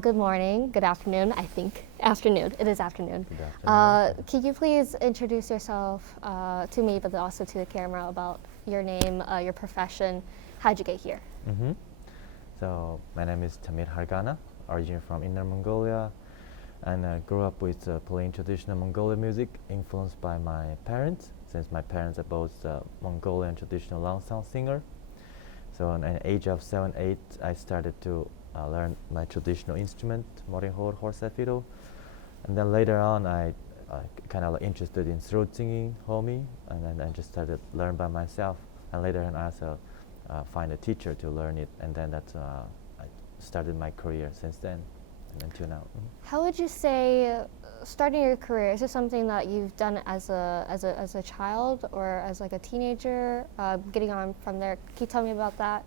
Good morning, good afternoon, I think. Afternoon, it is afternoon. Good afternoon. Can you please introduce yourself to me, but also to the camera about your name, your profession, how'd you get here? So my name is Tamir Hargana, originally from Inner Mongolia, and I grew up with playing traditional Mongolian music, influenced by my parents, since my parents are both Mongolian traditional long song singer. So at the age of 7, 8, I started to learn my traditional instrument, Morinhor horse fiddle, and then later on I kind of interested in throat singing, homi, and then I just started learn by myself. And later on I also find a teacher to learn it, and then that's I started my career since then and until now. How would you say starting your career, is this something that you've done as a child or as like a teenager, getting on from there? Can you tell me about that?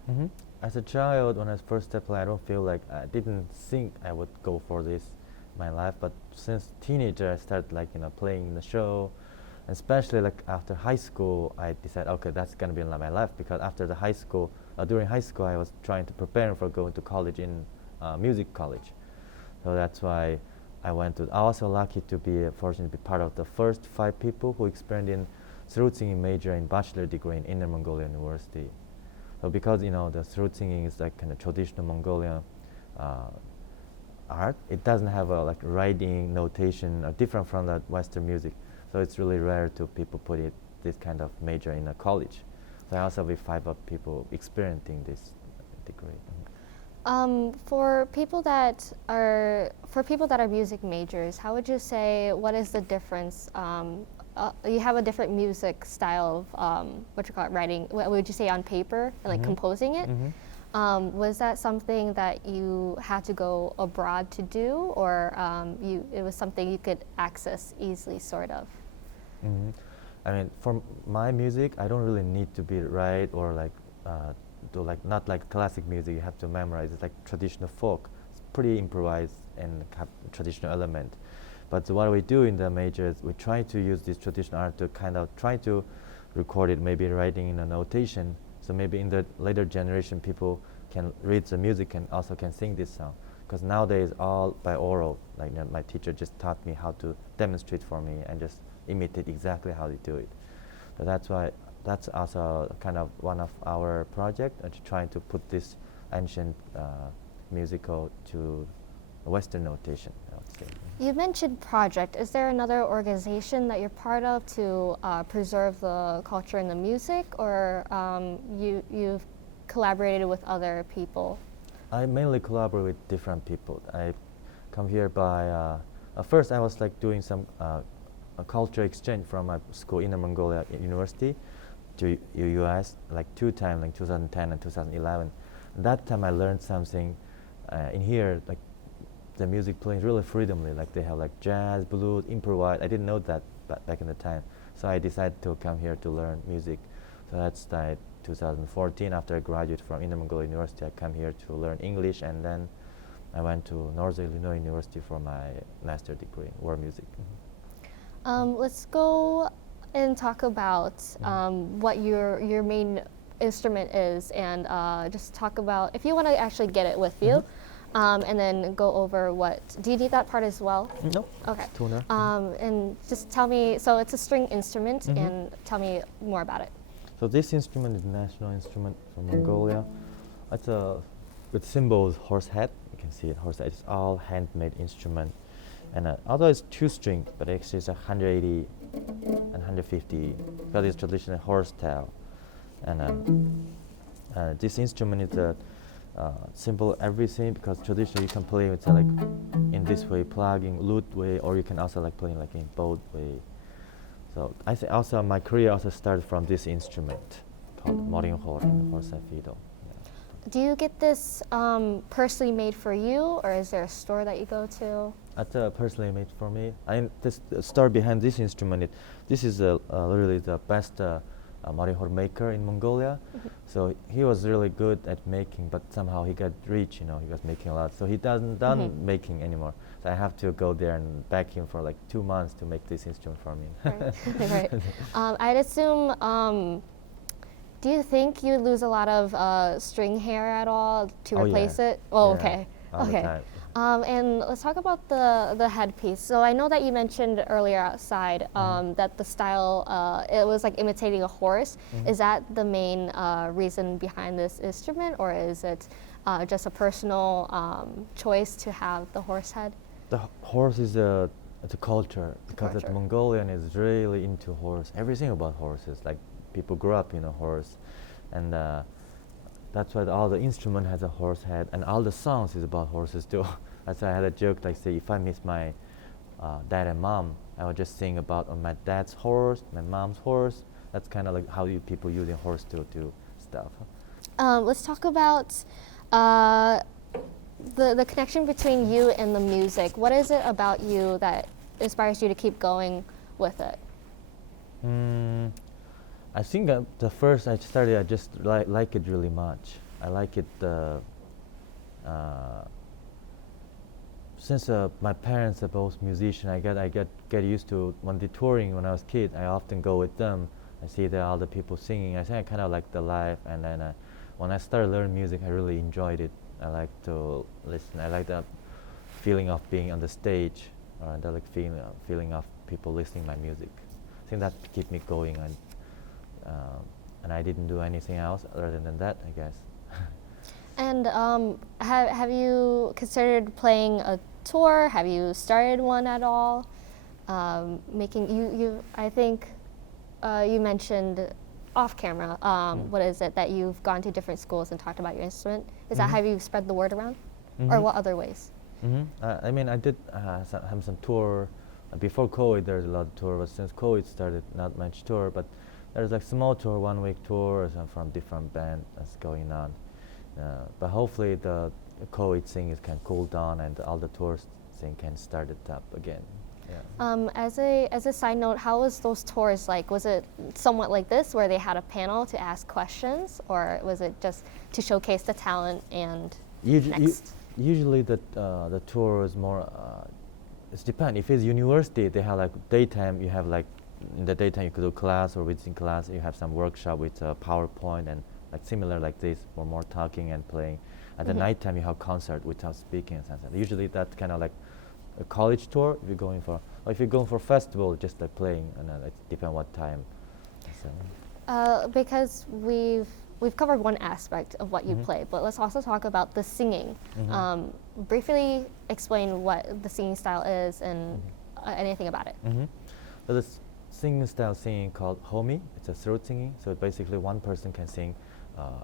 As a child, when I first started playing, I don't feel like I didn't think I would go for this in my life. But since teenager, I started playing in the show, and especially like after high school, I decided okay, that's gonna be my life, because after the high school, during high school, I was trying to prepare for going to college in music college. So that's why I went to. I was also lucky to be fortunate to be part of the first 5 people who experienced in throat singing major in bachelor degree in Inner Mongolia University. So because the throat singing is like kind of traditional Mongolian art, it doesn't have a like writing notation different from the Western music. So it's really rare to people put this kind of major in a college. So I also have 5 of people experiencing this degree. For people that are music majors, how would you say, what is the difference? You have a different music style of writing. What would you say, on paper and like composing it? Was that something that you had to go abroad to do, or it was something you could access easily, sort of? I mean, for my music, I don't really need to be right or like do like not like classic music. You have to memorize. It's like traditional folk. It's pretty improvised and have traditional element. But what we do in the majors, we try to use this traditional art to kind of try to record it, maybe writing in a notation. So maybe in the later generation, people can read the music and also can sing this song. Because nowadays, all by oral. Like my teacher just taught me how to demonstrate for me and just imitate exactly how they do it. So that's why that's also kind of one of our project, to trying to put this ancient musical to Western notation, I would say. You mentioned project. Is there another organization that you're part of to preserve the culture and the music, or you've collaborated with other people? I mainly collaborate with different people. I come here by, first I was like doing some a culture exchange from my school, Inner Mongolia University, to US like 2 times, like 2010 and 2011. That time I learned something in here, like the music playing really freedomly, like they have like jazz, blues, improvise. I didn't know that back in the time. So I decided to come here to learn music. So that's like 2014, after I graduated from Inner Mongolia University, I come here to learn English, and then I went to Northern Illinois University for my master degree, world music. Let's go and talk about what your main instrument is, and just talk about, if you want to actually get it with you, and then go over what. Do you need that part as well? No. Okay. Tuner. And just tell me. So it's a string instrument, and tell me more about it. So this instrument is a national instrument from Mongolia. It's with symbols horse head. You can see it, horse head. It's all handmade instrument, and although it's 2 string, but actually it's 180 and 150 because it's traditional horse tail. And this instrument is a simple everything, because traditionally you can play with like in this way, plugging lute way, or you can also like playing like in both way. So I think also my career also started from this instrument called Morinhor horse fiddle. Do you get this personally made for you, or is there a store that you go to? It's personally made for me. And this the story behind this instrument, this is literally the best Morinhor maker in Mongolia. So he was really good at making, but somehow he got rich. He was making a lot, so he doesn't done making anymore. So I have to go there and beg him for like 2 months to make this instrument for me. Right. I'd assume. Do you think you would lose a lot of string hair at all to replace it? Oh, Yeah, okay. all the Okay. time. And let's talk about the headpiece. So I know that you mentioned earlier outside that the style it was like imitating a horse. Is that the main reason behind this instrument, or is it just a personal choice to have the horse head? The horse is a culture because the culture. Mongolian is really into horse. Everything about horses. Like people grew up in a horse, and that's why all the instrument has a horse head, and all the songs is about horses too. That's why I had a joke like, say, if I miss my dad and mom, I would just sing about my dad's horse, my mom's horse. That's kind of like how people using horse to do stuff. Let's talk about uh, the connection between you and the music. What is it about you that inspires you to keep going with it? I think the first I started, I just like it really much. I like it since my parents are both musicians. I get used to when they're touring. When I was a kid, I often go with them. I see the other people singing. I think I kind of like the live. And then when I started learning music, I really enjoyed it. I like to listen. I like that feeling of being on the stage, the like feeling of people listening my music. I think that keep me going. And I didn't do anything else other than that, I guess. And have you considered playing a tour? Have you started one at all? Making you I think you mentioned off camera. What is it that you've gone to different schools and talked about your instrument? Is that how you spread the word around, or what other ways? I mean, I did have some tour before COVID. There's a lot of tour, but since COVID started, not much tour. But there's like small tour, 1 week tour, from different band that's going on. But hopefully the COVID thing can cool down and all the tours thing can start it up again. Yeah. As a side note, how was those tours like? Was it somewhat like this, where they had a panel to ask questions, or was it just to showcase the talent and next? Usually the tour is more. It depends. If it's university, they have like daytime. You have like in the daytime you could do class, or within class you have some workshop with PowerPoint and like similar like this, or more talking and playing. At the nighttime you have concert without speaking and something. Usually that's kind of like a college tour. If you're going for, or if you're going for festival, just like playing, and it depends what time. So. Because we've covered one aspect of what you play, but let's also talk about the singing. Briefly explain what the singing style is and anything about it. So this singing called homi. It's a throat singing. So basically one person can sing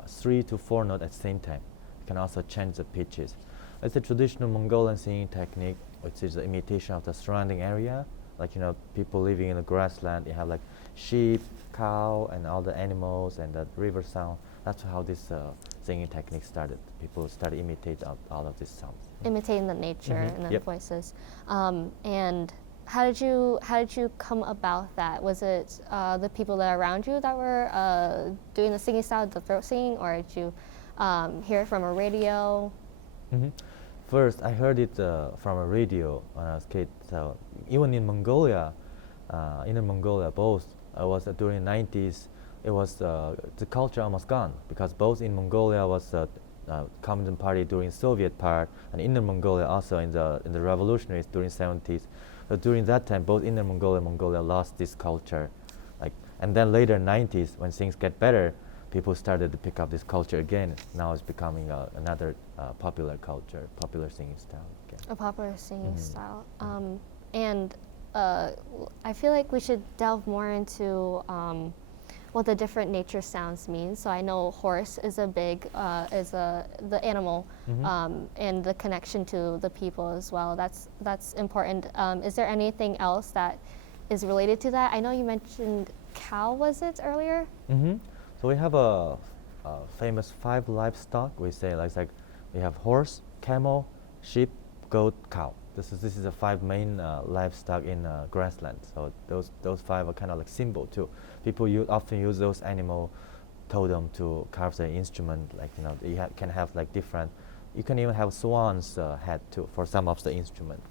3 to 4 notes at the same time. You can also change the pitches. It's a traditional Mongolian singing technique, which is the imitation of the surrounding area. Like, people living in the grassland, you have like sheep, cow, and all the animals, and the river sound. That's how this singing technique started. People started imitating all of these sounds. Imitating the nature and the voices. And how did you come about that? Was it the people that are around you that were doing the singing style, the throat singing, or did you hear it from a radio? First, I heard it from a radio when I was a kid. So even in Mongolia, both was during the 90s. It was the culture almost gone, because both in Mongolia was Communist Party during Soviet part, and Inner Mongolia also in the revolutionaries during 70s. So during that time, both Inner Mongolia and Mongolia lost this culture, and then later 90s, when things get better, people started to pick up this culture again. Now it's becoming another popular culture, popular singing style. Again. A popular singing style. And I feel like we should delve more into what the different nature sounds mean. So I know horse is a big, the animal, and the connection to the people as well. That's important. Is there anything else that is related to that? I know you mentioned cow, was it earlier? So we have a famous 5 livestock. We say like we have horse, camel, sheep, goat, cow. This is the 5 main livestock in grassland. So those 5 are kind of like symbol too. People often use those animal totem to carve their instrument. Like you can have like different. You can even have swan's head too for some of the instrument.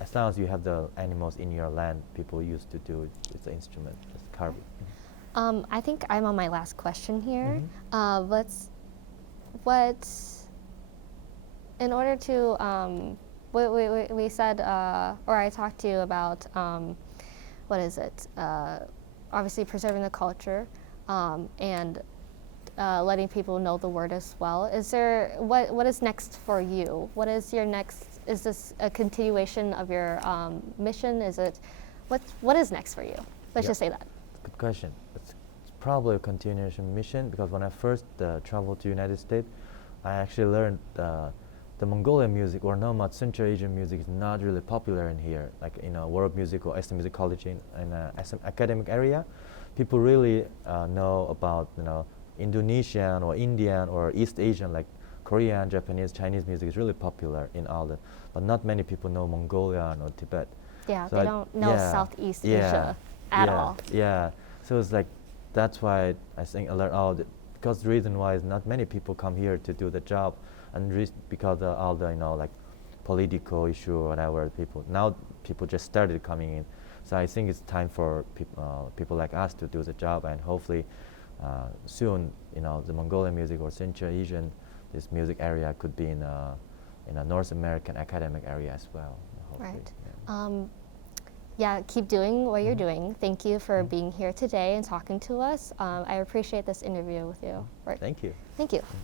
As long as you have the animals in your land, people used to do it with the instrument, just carve it. I think I'm on my last question here. What in order to, we said, or I talked to you about, what is it? Obviously preserving the culture, and letting people know the word as well. Is there, what is next for you? What is your next, is this a continuation of your mission? Is it, what is next for you? Let's Yeah. just say that. Good question. It's probably a continuation mission because when I first traveled to United States, I actually learned the Mongolian music or nomad Central Asian music is not really popular in here. Like in a world music or SM music college in SM academic area, people really know about Indonesian or Indian or East Asian like Korean, Japanese, Chinese music is really popular in all that, but not many people know Mongolian or Tibet. Yeah, So they don't know Southeast Asia at all. Yeah, so it's like that's why I think I learned because the reason why is not many people come here to do the job, and because of all the like political issue or whatever people just started coming in. So I think it's time for people like us to do the job, and hopefully soon the Mongolian music or Central Asian this music area could be in a North American academic area as well. Hopefully. Right. Yeah. Yeah, keep doing what you're doing. Thank you for being here today and talking to us. I appreciate this interview with you. Right. Thank you. Thank you.